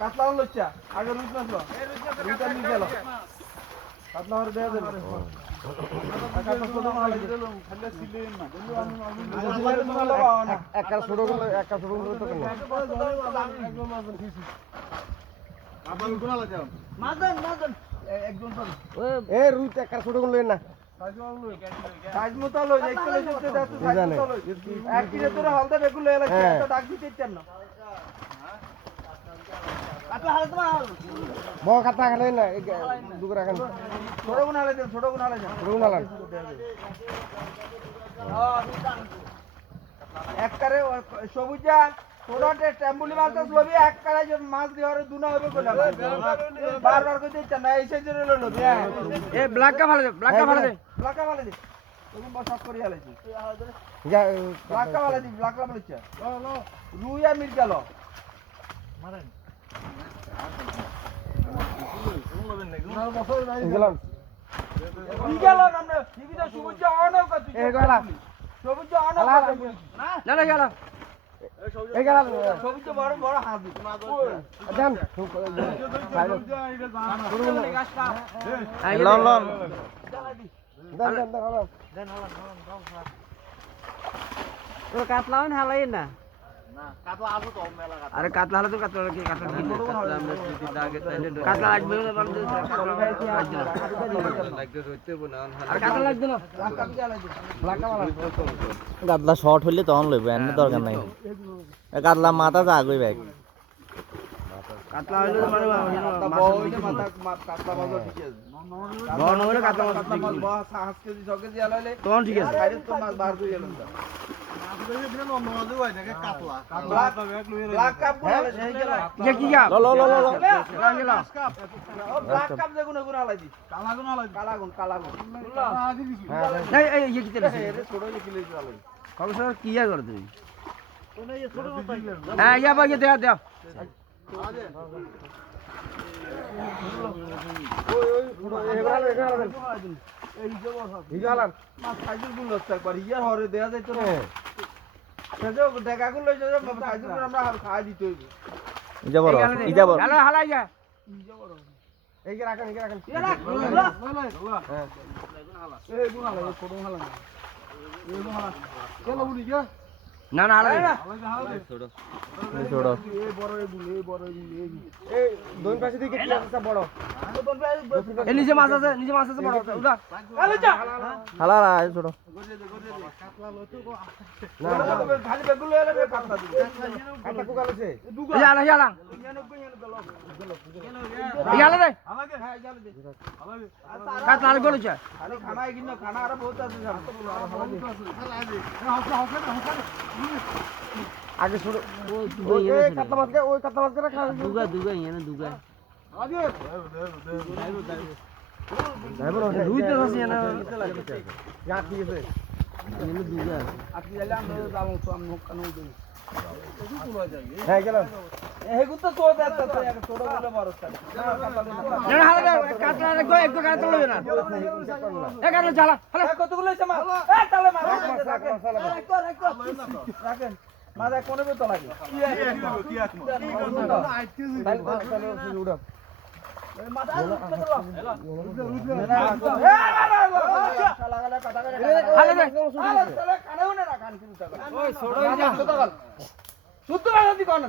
কাতলা লচ্চা আগে রুই মাছ রুইটা নিয়ে গেল কাতলা হরে দেয়া দেব কাতলা ছোট মাছ দিল খালি সিলেন না একটা ছোট তো কেন একদম মাছ দিছি আপনি কোনা লাগাও মাজন একজন তো এ রুইটা একটা ছোট গুলো না সাইজ মতো লই এক কিলো যেতে দাও সাইজ মতো লই এক কিলো তোরা হলদা বেগুলো এলা একটা ডাক দিতে ইচ্ছেন না কাতলা হালে তোমার বড় কাতলা খালে না দুগু রাখেন ছোট গুণ হালে দেন ছোট গুণ হালে এক কারে সবুজা ছোটতে টেম্বুলি মাছ লবি এক কারে যে মাছ দিহরে দুনা হবে কোলা বারবার কইতে ইচ্ছেন না এই সাইজের ললো এ ব্ল্যাক কা ভালো দে ব্ল্যাক কা ভালো দে তুমি বসাত করি হালাইছি যা ব্ল্যাক কা ভালো দি ব্ল্যাক কা ভালো ইচ্ছা লো রুই আর মির্জা লো মারেন কাতলা হালাই না আরে কাতলা হলে তো কাতলা কি কাতলা কাতলা লাগবে না কাতলা শর্ট হইলে তখন লইব এনে দরকার নাই কাতলা মাথা যা গই ব্যাগ কাতলা হইলে মানে মাথা কাতলা মাছ ঠিক আছে বড় নরে কাতলা মাছ ঠিক আছে 5 কেজি 6 কেজি আলাইলে তখন ঠিক আছে বাইরে তো মাছ বার করে এলাম ব্ল্যাক কাপ গুলো এই গেল যে কি কাপ লো গেল ব্ল্যাক কাপ যে গুলো আলাই দি কালা গুণ এই এই ये कितने रे छोड़ो ये किलो आलाई कब सर किया कर तुम तूने ये छोड़ो हां या भाई दे दे এই যে হিগালান মাছ সাইজুল গুলো একবার ইয়ার হরে দেয়া যায় তো সেজো দেখা গুলো যে সাইজুল আমরা খাই দিতে হইবে ইজা বড় হ্যালো হালাই যা ইজা বড় এই যে রাখেন হ্যাঁ এই গুণ হালা এই ছোট হালা এই গুণ হালা চলো বুড়ি গা না না হালাই ছোট এই বড় এই গুণ এই দুই পাশে দিকে কি আছে বড় এই নিচে মাছ আছে বড় উড়া হালা যা হালা ছোট কাতলা লতো না খালি বেগুলো এলে কাতলা দিবে কাতলা কোকা লছে ইয়ালা ইয়ালা ইয়ালা দে হ্যাঁ ইয়ালা দে কাতলা গলো চা আরে খানা কিনো খানা আর বহুত আছে আগে ছোট ওই কাতলা মাছ ওই কাতলা মাছ খা দুগা ইয়ানা দুগা আগে ড্রাইভার রুই তো আছে না যা ঠিক আছে ইয়ানা দুগা আপনি যাইলে আমরা যাবো তো আমি কানো দেব হ্যাঁ গেলাম এই গুতো তো দেখতে তো এক ছোট বলে মারছ না হালা কাতলা গো এক কাতলা লবে না এ কাতলা জ্বালা হালা কতগুলো হইছে মাছ এ তালে মার রাখেন মাছ কোনে বে তো লাগে কি আত্মা উড়া মাথা উঠতে তো লাগা কাটা করে হালা কানেও না রাখান কিন্তু ওই ছোট শুদ্ধ কথা দি কোন